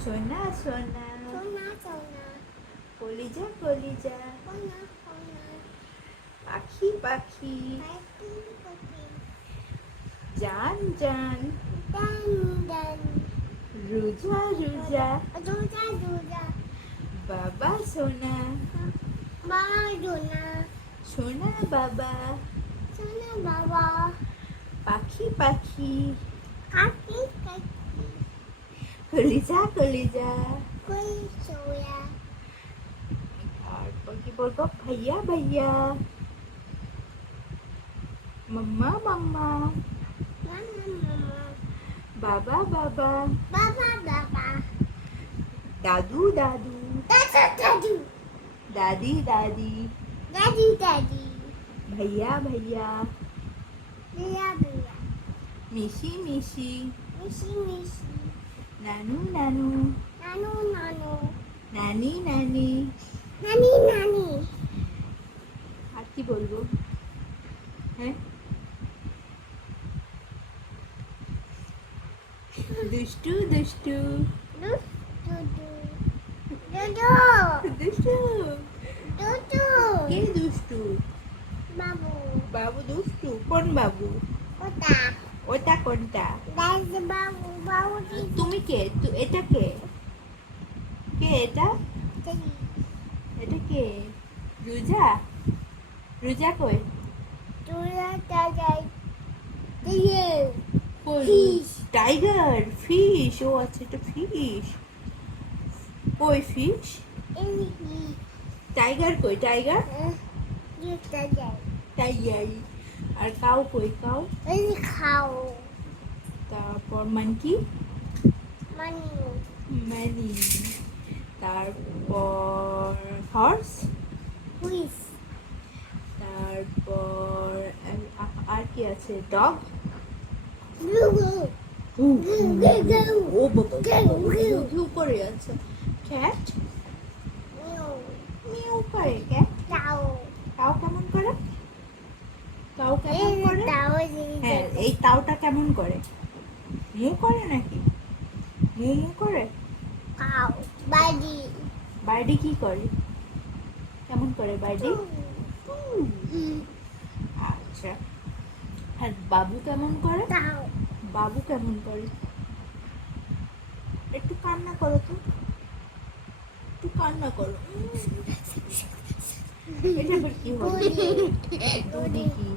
সোনা সোনা সোনা সোনা কলিজা কলিজা সোনা সোনা পাখি পাখি পাখি পাখি জান জান ডান ডান রোজা রোজা রোজা রোজা বাবা সোনা মা সোনা সোনা বাবা সোনা বাবা পাখি পাখি কাকি কাকি কলিজা কলিজা কই সোয়া তারপর কি বলবো ভাইয়া ভাইয়া মাম্মা মাম্মা মামা মামা বাবা বাবা বাবা বাবা দাদু দাদু দাদা দাদু দাদি দাদি দাদি দাদি ভাইয়া ভাইয়া বিয়া বিয়া মিশি মিশি মিশি মিশি নানু নানু নানু নানু নানি নানি নানি নানি আর কি বলবো হ্যাঁ দুষ্টু দুষ্টু দুদু দুদু দুষ্টু দুদু কে দুষ্টু বাবু বাবু দুষ্টু কোন বাবু ওটা ওটা কোনটা দাস বাবু বাবু দিদি তুমি কে এটা কে কে এটা এটা কে রুজা রুজা কই তুলা দাদাই দিয়ে কই Fish. টাইগার ফিশ ও আচ্ছা এটা ফিশ কই ফিশ এই টাইগার কই টাইগার দিতে যাই টাইগার আর কাউ কই কাউ এই খাও তারপর মানকি মানি ম্যানি তারপর হর্স হুইস তারপর আর কি আছে ডগ গুগু ও বাবা ঘিউ করে আছে ক্যাট নিউ মিউ করে ক্যাট তাও তাও কেমন করে তাও এই কেমন করে তাও হ্যাঁ এই তাওটা কেমন করে মু করে নাকি মু মু করে খাও বাড়ি বাইডি কি করে কেমন করে বাইডি আচ্ছা আর বাবু কেমন করে তাও বাবু কেমন করে একটু কান্না করো তো একটু কান্না করো এটা আবার কি হবে দুদি দুদি কি